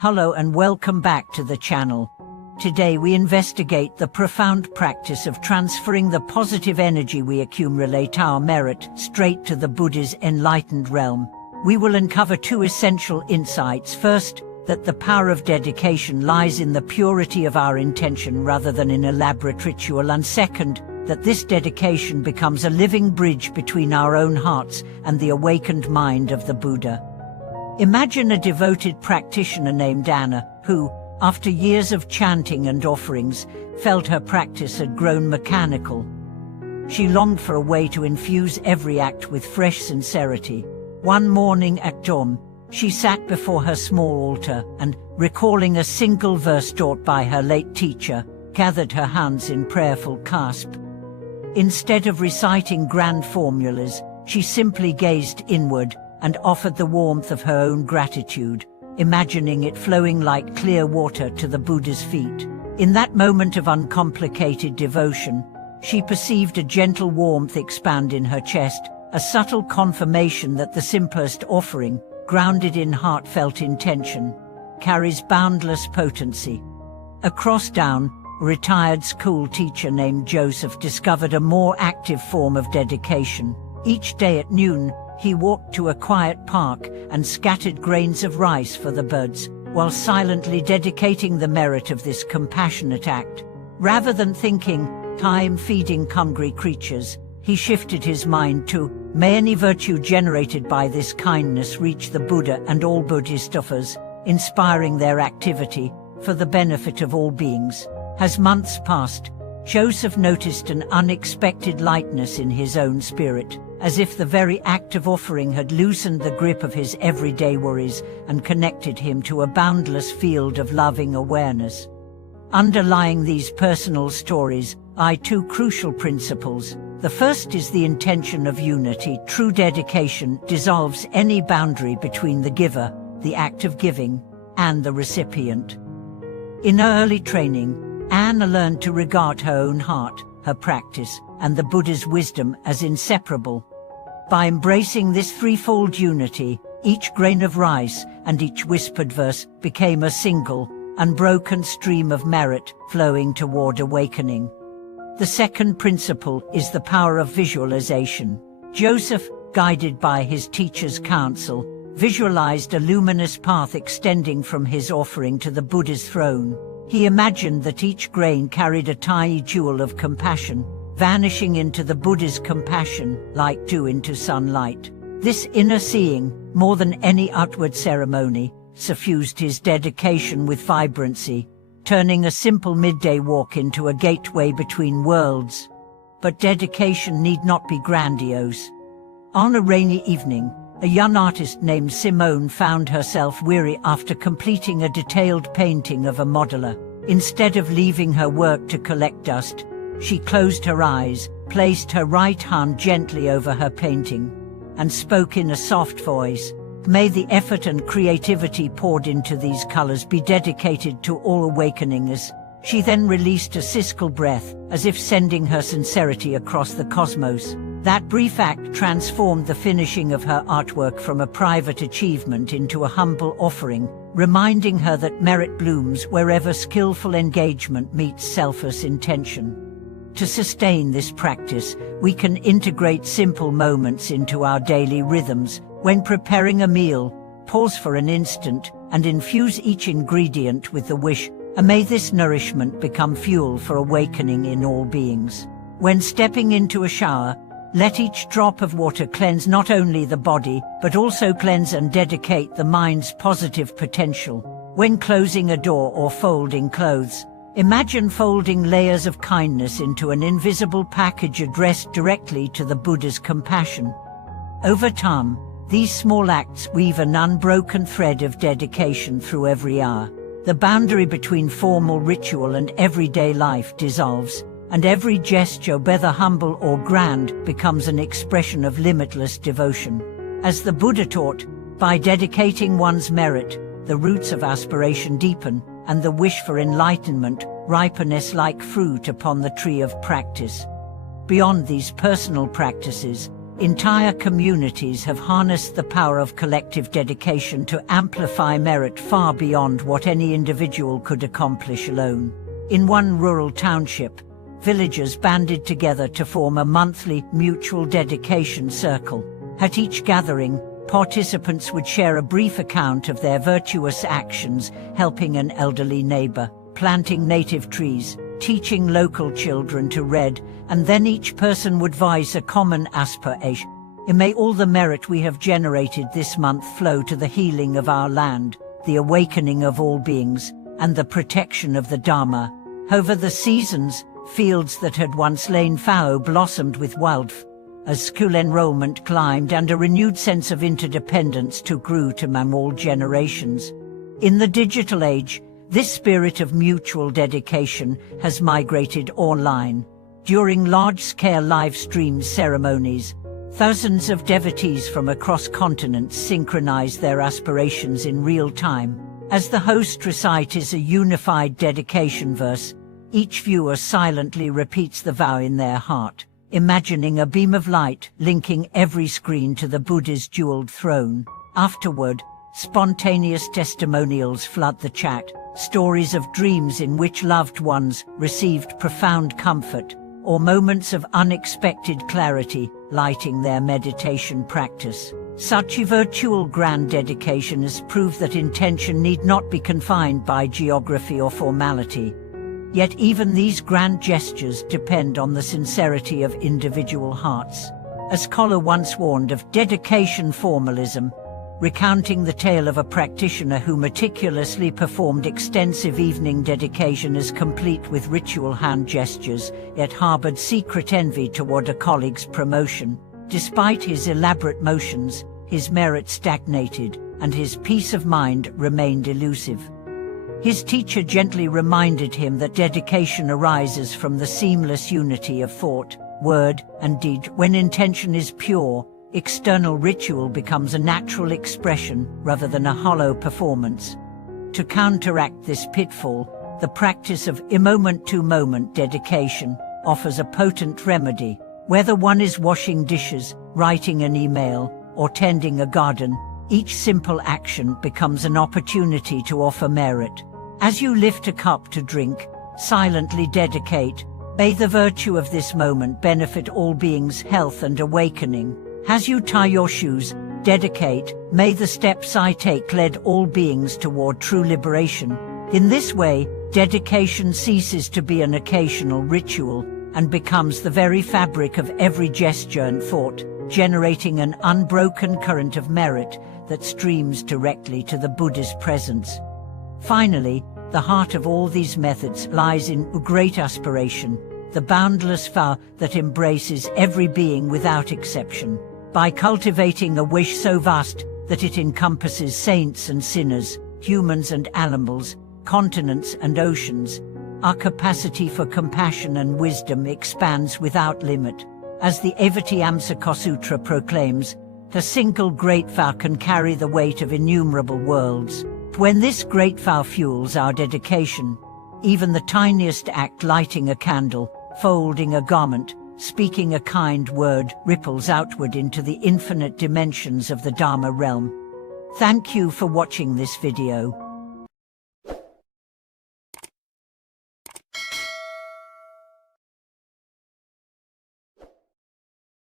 Hello and welcome back to the channel. Today we investigate the profound practice of transferring the positive energy we accumulate our merit straight to the Buddha's enlightened realm. We will uncover two essential insights. First, that the power of dedication lies in the purity of our intention rather than in elaborate ritual, and second, that this dedication becomes a living bridge between our own hearts and the awakened mind of the Buddha. Imagine a devoted practitioner named Anna, who, after years of chanting and offerings, felt her practice had grown mechanical. She longed for a way to infuse every act with fresh sincerity. One morning at dawn, she sat before her small altar and, recalling a single verse taught by her late teacher, gathered her hands in prayerful clasp. Instead of reciting grand formulas, she simply gazed inward and offered the warmth of her own gratitude, imagining it flowing like clear water to the Buddha's feet. In that moment of uncomplicated devotion, she perceived a gentle warmth expand in her chest, a subtle confirmation that the simplest offering, grounded in heartfelt intention, carries boundless potency. Across town, a retired school teacher named Joseph discovered a more active form of dedication. Each day at noon, he walked to a quiet park and scattered grains of rice for the birds, while silently dedicating the merit of this compassionate act. Rather than thinking, "I'm feeding hungry creatures," he shifted his mind to, "May any virtue generated by this kindness reach the Buddha and all Bodhisattvas, inspiring their activity for the benefit of all beings." As months passed, Joseph noticed an unexpected lightness in his own spirit, as if the very act of offering had loosened the grip of his everyday worries and connected him to a boundless field of loving awareness. Underlying these personal stories are two crucial principles. The first is the intention of unity. True dedication dissolves any boundary between the giver, the act of giving, and the recipient. In her early training, Anna learned to regard her own heart, her practice, and the Buddha's wisdom as inseparable. By embracing this threefold unity, each grain of rice and each whispered verse became a single, unbroken stream of merit flowing toward awakening. The second principle is the power of visualization. Joseph, guided by his teacher's counsel, visualized a luminous path extending from his offering to the Buddha's throne. He imagined that each grain carried a tiny jewel of compassion, vanishing into the Buddha's compassion like dew into sunlight. This inner seeing, more than any outward ceremony, suffused his dedication with vibrancy, turning a simple midday walk into a gateway between worlds. But dedication need not be grandiose. On a rainy evening, a young artist named Simone found herself weary after completing a detailed painting of a modeler. Instead of leaving her work to collect dust, she closed her eyes, placed her right hand gently over her painting, and spoke in a soft voice, "May the effort and creativity poured into these colors be dedicated to all awakeningers." She then released a siskel breath, as if sending her sincerity across the cosmos. That brief act transformed the finishing of her artwork from a private achievement into a humble offering, reminding her that merit blooms wherever skillful engagement meets selfless intention. To sustain this practice, we can integrate simple moments into our daily rhythms. When preparing a meal, pause for an instant and infuse each ingredient with the wish, "May this nourishment become fuel for awakening in all beings." When stepping into a shower, let each drop of water cleanse not only the body, but also cleanse and dedicate the mind's positive potential. When closing a door or folding clothes, imagine folding layers of kindness into an invisible package addressed directly to the Buddha's compassion. Over time, these small acts weave an unbroken thread of dedication through every hour. The boundary between formal ritual and everyday life dissolves, and every gesture, whether humble or grand, becomes an expression of limitless devotion. As the Buddha taught, by dedicating one's merit, the roots of aspiration deepen, and the wish for enlightenment ripens like fruit upon the tree of practice. Beyond these personal practices, Entire communities have harnessed the power of collective dedication to amplify merit far beyond what any individual could accomplish alone. In one rural township, villagers banded together to form a monthly mutual dedication circle. At each gathering, participants would share a brief account of their virtuous actions, helping an elderly neighbor, planting native trees, teaching local children to read, and then each person would voice a common aspiration. May all the merit we have generated this month flow to the healing of our land, the awakening of all beings, and the protection of the Dharma. Over the seasons, fields that had once lain fallow blossomed with wildflowers, as school enrollment climbed and a renewed sense of interdependence grew among all generations. In the digital age, this spirit of mutual dedication has migrated online. During large-scale live-stream ceremonies, thousands of devotees from across continents synchronize their aspirations in real time. As the host recites a unified dedication verse, each viewer silently repeats the vow in their heart, imagining a beam of light linking every screen to the Buddha's jeweled throne. Afterward, spontaneous testimonials flood the chat, stories of dreams in which loved ones received profound comfort, or moments of unexpected clarity lighting their meditation practice. Such a virtual grand dedication is proof that intention need not be confined by geography or formality. Yet even these grand gestures depend on the sincerity of individual hearts. A scholar once warned of dedication formalism, recounting the tale of a practitioner who meticulously performed extensive evening dedication as complete with ritual hand gestures, yet harbored secret envy toward a colleague's promotion. Despite his elaborate motions, his merit stagnated, and his peace of mind remained elusive. His teacher gently reminded him that dedication arises from the seamless unity of thought, word, and deed. When intention is pure, external ritual becomes a natural expression rather than a hollow performance. To counteract this pitfall, the practice of moment-to-moment dedication offers a potent remedy. Whether one is washing dishes, writing an email, or tending a garden, each simple action becomes an opportunity to offer merit. As you lift a cup to drink, silently dedicate. May the virtue of this moment benefit all beings' health and awakening. As you tie your shoes, dedicate. May the steps I take lead all beings toward true liberation. In this way, dedication ceases to be an occasional ritual and becomes the very fabric of every gesture and thought, generating an unbroken current of merit that streams directly to the Buddha's presence. Finally, the heart of all these methods lies in great aspiration, the boundless vow that embraces every being without exception. By cultivating a wish so vast that it encompasses saints and sinners, humans and animals, continents and oceans, our capacity for compassion and wisdom expands without limit. As the Avatamsaka Sutra proclaims, a single great vow can carry the weight of innumerable worlds. When this great vow fuels our dedication, even the tiniest act, lighting a candle, folding a garment, speaking a kind word, ripples outward into the infinite dimensions of the Dharma realm. Thank you for watching this video.